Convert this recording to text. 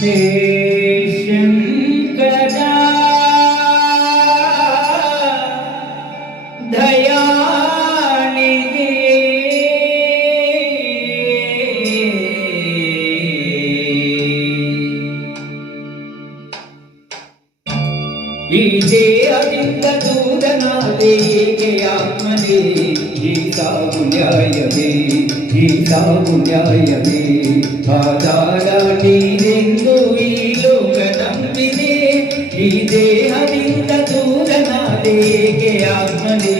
ಹೇ ಶಂಕರ ದಯಾನಿಧಿ ಈ ದೇಹದಿಂದ ದೂರನಾದೇಗೆ ಆತ್ಮನೇ ಈ ಸಾವು ನ್ಯಾಯವೇ ಈ ಸಾವು ನ್ಯಾಯವೇ ಆಧಾರ ನೀನೆಂದು ಈ ಲೋಕ ನಂಬಿದೆ ಈ ದೇಹದಿಂದ ದೂರನಾದೇಗೆ ಆತ್ಮನೇ